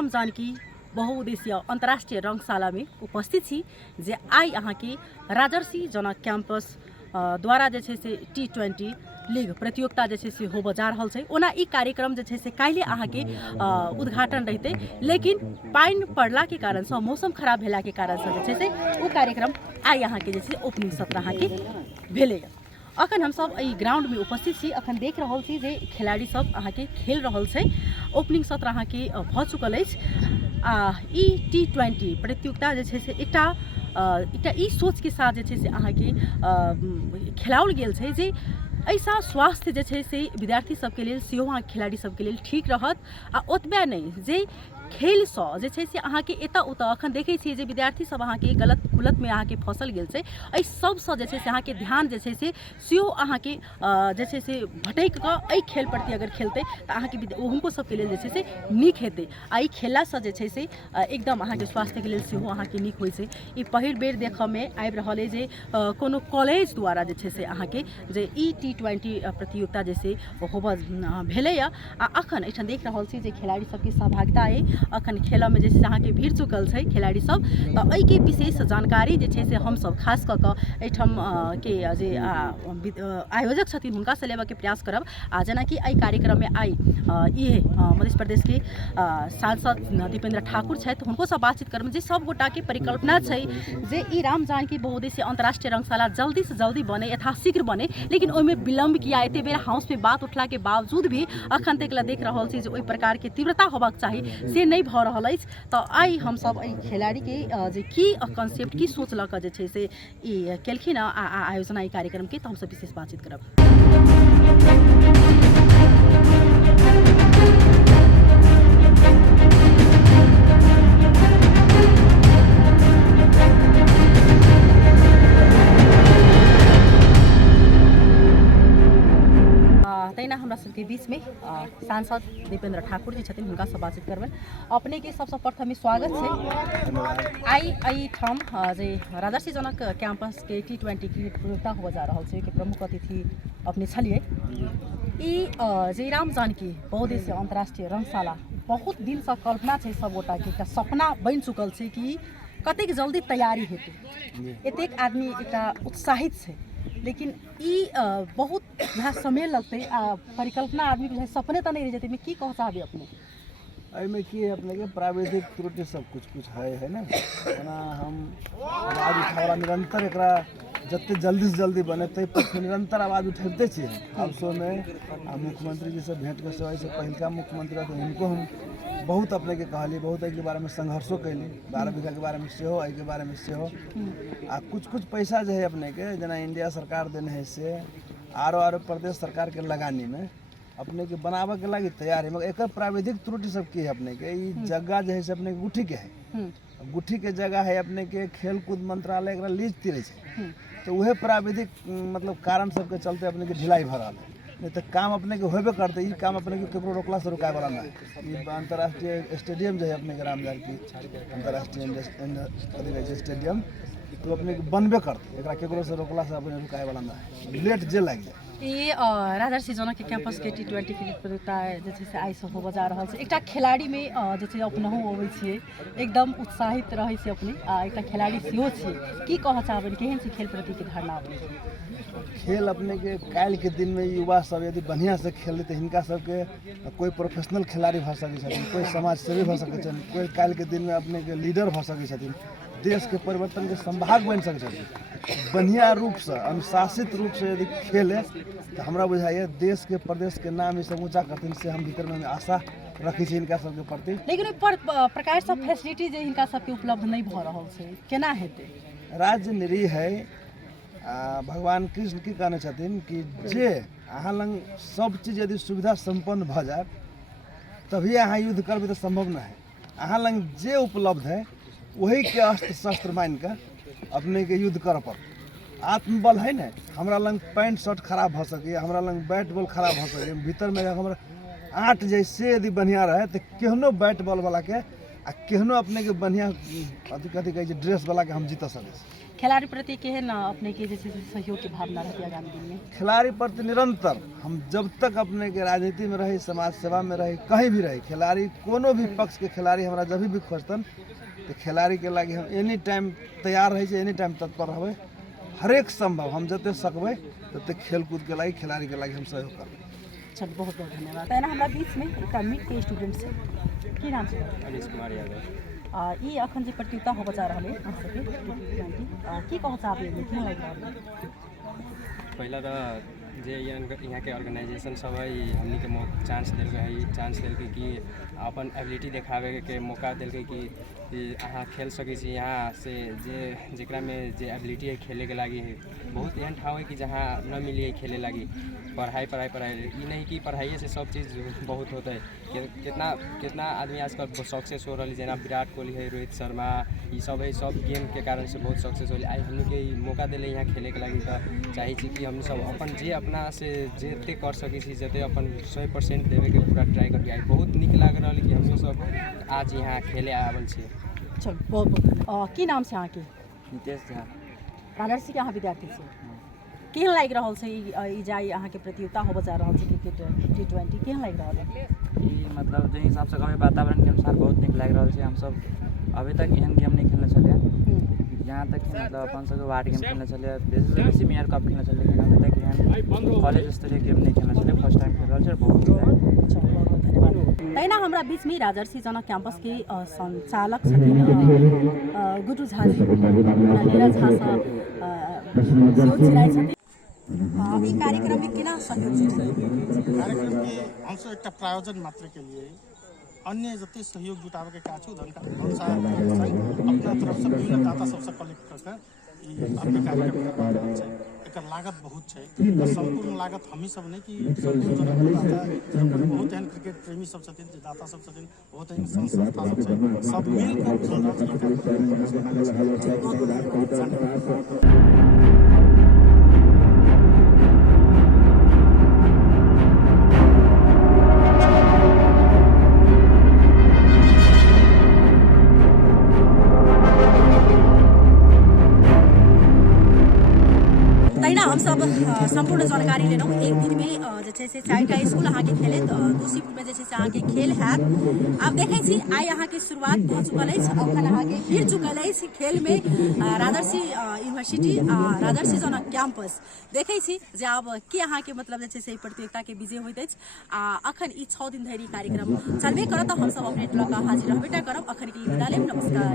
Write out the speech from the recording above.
राम जानकी बहुउद्देशीय अंतर्राष्ट्रीय रंगशाला में उपस्थित छी जे आई अहाँ के राजर्षि जनक कैंपस द्वारा जे छै से T20 लीग प्रतियोगिता जे छै से होबऽ जा रहल छै। ओना ई कार्यक्रम जे छै से काल्हि अहाँ के उद्घाटन रहते, लेकिन पानि पड़ला के कारण से मौसम खराब भेला के कारण से जे छै से ओ कार्यक्रम आई अहाँ के जे छै ओपनिंग सत्र अहाँ के भेलै। अखन हम सब ई ग्राउंड में उपस्थित छी, अखन देख रहल छी जे खिलाड़ी सब अहाँ के खेल रहल छै। ओपनिंग सत्र अहाँ के भ चुकल अछि। ई T20 प्रतियोगिता जे छै से एकटा ई सोच के साथ जे छै से अहाँ के खेलाओल गेल छै जे ऐसा स्वास्थ्य जे छै से विद्यार्थी सबके लेल सेहो अहाँ खिलाड़ी सबके लेल ठीक रहत। आ ओतबे नहीं जे खेल से जे छै से अहाँ के एतऽ ओतऽ अखन देखै छियै जे विद्यार्थी सब अहाँ के गलत कुलत में अहाँ के फंसल गेल छै। एहि सबसँ जे छै से अहाँ के ध्यान जे छै से सेहो अहाँ के जे छै से भटक कऽ एहि खेल प्रति अगर खेलते तऽ अहाँ के हुनको सबके लेल जे छै से नीक हेतै। आ ई खेललासँ जे छै से एकदम अहाँ के स्वास्थ्य के लेल सेहो अहाँ के नीक होइ छै। ई पहिल बेर देखऽ में आबि रहल है जे कोनो कॉलेज द्वारा जे छै से अहाँ के जे ई T20 प्रतियोगिता जे से होबऽ भेलैया। आ अखन एहिठाम देख रहल छी जे खिलाड़ी सबके सहभागिता है। अखन खेल में जे छै से अहाँ के भीड़ चुकल छै खिलाड़ी सब, तऽ एहि के विशेष जानकारी जे छै से हम सब खास कऽ कऽ एहिठाम के जे आयोजक छथिन हुनका से लेबऽ के प्रयास करब। आ जेना कि एहि कार्यक्रम में आई ये मध्य प्रदेश के सांसद दीपेंद्र ठाकुर छथि, हुनको से बातचीत करब जे सब गोटा के परिकल्पना छै जे ई राम जानकी बहुउद्देशीय अंतर्राष्ट्रीय रंगशाला जल्दी से जल्दी बने, यथाशीघ्र बने, लेकिन ओहिमे विलम्ब किया एते बेर हाउस में बात उठला के बावजूद भी अखन तक देख रहल छी जे ओहि प्रकार के तीव्रता होबाक चाही से नहीं भऽ रहल अछि। तऽ आई हम सब एहि खिलाड़ी के जे की कॉन्सेप्ट की सोच लऽ कऽ जे छै से ई केलखिन आयोजना ई कार्यक्रम के, तऽ हम सब विशेष बातचीत करब। तैना हमरा सबके बीच में सांसद दीपेंद्र ठाकुर जी छथिन, हुनका से बातचीत करबन। अपने के सबसे प्रथम स्वागत छै। आई ठाम जे राजर्षि जनक कैंपस के T20 की प्रतियोगिता होबऽ जा रहल छै के प्रमुख अतिथि अपने छलिए। ई जे राम जानकी बहुउद्देशीय अंतर्राष्ट्रीय रंगशाला बहुत दिन से कल्पना छै सब गोटा के, एकटा सपना बनि चुकल छै कि कतेक जल्दी तैयारी हेतै, एतेक आदमी एकटा उत्साहित छै, लेकिन ई बहुत समय लगते। परिकल्पना आदमी के सपने तो नहीं रह जाते। की कह चाहबे अपने में कि अपने के प्राविधिक त्रुटि सब कुछ है ना। ओना हम आवाज उठावला निरंतर एकरा जते जल्दी से जल्दी बने ते निरंतर आवाज उठाते छे। हाउसो में मुख्यमंत्री जी से भेंट के समय से पहिलका मुख्यमंत्री रहते उनको हम बहुत अपने के कहली, बहुत के बारे में संघर्षो कैली, 12 बीघा के बारे में सेहो, आई के बारे में सेहो। आ कुछ पैसा जो है अपने के जना इंडिया सरकार देने है से आरो प्रदेश सरकार के लगानी में अपने के बनावे के लगी तैयार है। मगर एक प्राविधिक त्रुटि सब की है अपने के ई जगह जो है से अपने के गुठी के है, गुठी के जगह है अपने के खेल कूद मंत्रालय एकरा लीज तिरे छे। तो वह प्राविधिक मतलब कारण सब के चलते अपने के ढिलाई भ रहल है। नहीं तो काम अपने के होबे करते, ई काम अपने के केकरो रोकला से रुकाए वाला ना है। अंतर्राष्ट्रीय स्टेडियम जो है अपने के राम जानकी अंतर्राष्ट्रीय स्टेडियम तो अपने के बनबे करते, एकरा केकरो से रोकला से अपने रुकाए वाला ना है, लेट जे लग जाए। ये राजर्षि जनक के कैंपस के T20 के प्रतियोगिता जे छै से आई से होबऽ जा रहल छै। एकटा खिलाड़ी में जे छै अपनहु अबै छियै, एकदम उत्साहित रहै छै अपने, एकटा खिलाड़ी सेहो छियै। की कह चाहबनि केहन से खेल प्रति के धारणा अबै छै? खेल अपने के काल्हि के दिन में युवा सब यदि बढ़िया से खेले तो हिनका सबके कोई प्रोफेशनल खिलाड़ी भ सकै छथिन, कोई समाज सेवी भ सकै छथिन, कोई काल्हि के दिन में अपने के लीडर भ सकै छथिन, देश के परिवर्तन के संभाग बन सकै छथिन। बढ़िया रूप से अनुशासित रूप से यदि खेले तो हमरा बुझाइए देश के प्रदेश के नाम ई सब ऊँचा करथिन से हम भीतर में आशा रखी छी इनका सबके प्रति। लेकिन प्रकार सब फैसिलिटी जे इनका सबके उपलब्ध नहीं भ रहल छै, केना हेतै? राज्य निरीह है। भगवान कृष्ण की कहने छथिन कि जे अहाँ लंग सब चीज यदि सुविधा संपन्न भ जाए तभी अहाँ युद्ध करबै तो संभव ना है। अहाँ लंग जे उपलब्ध है वही के अस्त्र शस्त्र मान के अपने के युद्ध कर पड़त। आत्मबल है ना, हमरा लंग पैंट शर्ट खराब भ सके, हमरा लंग बैट बॉल खराब भ सके, भीतर में हमरा आठ जैसे यदि बढ़िया रहे तो केहनो बैट बॉल वाला के आ केहनो अपने के बढ़िया अथी कथी कहै छै ड्रेस वाला के हम जीत सकै छी। खिलाड़ी प्रति केहन अपने के जैसे सहयोग की भावना रहती है आगामी दिन में? खिलाड़ी प्रति निरंतर हम जब तक अपने के राजनीति में रही, समाज सेवा में रही, कहीं भी रही, खिलाड़ी कोनो भी पक्ष के खिलाड़ी हमरा जब भी खोजतन तो खिलाड़ी के लागी हम एनी टाइम तैयार रहे, एनी टाइम तत्पर रहबे। हरेक संभव हम जते सकबे तते खेल कूद के लागी, खिलाड़ी के लागी हम सहयोग करबे। चल बहुत बहुत धन्यवाद। तैना हमरा बीच में एकटा मिड के स्टूडेंट से की नाम छै? अनिश कुमार यादव। ई अखन जे प्रतियोगिता होबे जा रहल है अहाँ सबके की कहऽ चाहबै, केहन लागि रहल है? पहला तो जे यहाँ के ऑर्गेनाइजेशन सब है हमनी के चांस दिल है, चांस दिल कि अपन एबिलिटी देखावे के मौका दिल कि अहाँ खेल सकै छी। यहाँ से जेकरा में जे एबिलिटी है खेले के लागी है बहुत एहन ठाव है कि जहाँ न मिली है खेले लागी। पढ़ाई पढ़ाई पढ़ाई ये नहीं कि पढ़ाई से सब चीज़ बहुत होता है। कितना आदमी आजकल सक्सेस हो रहा है, जना विराट कोहली है, रोहित शर्मा, ये सब है, सब गेम के कारण से बहुत सक्सेस हो रही। आई हमनी के मौका दिले यहाँ खेले के लगी तो चाहिए कि हम सब अपन जे अपना से जते कर सकी छी, जते अपन 100% देवे के पूरा ट्राई करके आई। बहुत निक लाग रहा है कि हम सब आज यहाँ खेले आबल छी। चल बहुत बहुत की नाम छै अहाँ के? नितेश झा। राजर्षी के अहाँ विद्यार्थी छी, केहन लागि रहल छै ई जाइ अहाँ के प्रतियोगिता होबे जा रहल छै क्रिकेट T20, केहन लागि रहल है? ई मतलब जे हिसाब से गाँव वातावरण के अनुसार बहुत निक लागि रहल छै। हम सब अभी तक एहन गेम नहीं खेलने छलिए, यहाँ तक कि मतलब अपन सबके वार्ड गेम खेलने छलिए, बेसी से बेसी मेयर कप खेलने छलिए, लेकिन अभी तक एहन कॉलेज स्तरीय गेम नहीं खेलने छलिए। फर्स्ट टाइम खेल रहल छै, बहुत धन्यवाद। तैना हमरा बीच में राजर्षी जनक कैंपस के संचालक छथिन गुड्डू झा जी, नीरज झा सेहो चिराइ छथिन। ई कार्यक्रम में केना सहयोग छै? कार्यक्रम के हमसब एकटा प्रायोजन मात्र के लिए अन्य जते सहयोग जुटावे के काज छै धनका अनुसार अपना तरफ से विभिन्न दाता सबसे कलेक्ट करके ई अपने कार्यक्रम करवा रहल छै। एकर लागत बहुत छै, संपूर्ण लागत हमही सब नहीं कि संपूर्ण जनता बहुत एहन क्रिकेट प्रेमी सब छथिन, जे दाता सब छथिन, बहुत एहन संस्था सब छै, सब मिल कर हम सब संपूर्ण जानकारी लेलहुँ। एक दिन में जे छै से 4टा स्कूल अहाँ के खेले, दूसीपुर में जे छै से अहाँ के खेल हैत। आब देखै छी आई अहाँ के शुरुआत भऽ चुकल अछि, अखन अहाँ के भिड़ चुकल अछि खेल में राजर्षी यूनिवर्सिटी राजर्षी जनक कैंपस। देखै छी जे आब के अहाँ के मतलब जे छै से प्रतियोगिता के विजय होइत अछि। अखन ई 6 दिन धरि कार्यक्रम चलबे करत, हम सब अपडेट लऽ कऽ हाजिर रहबे करब। अखन के लिए विदा लेब, नमस्कार।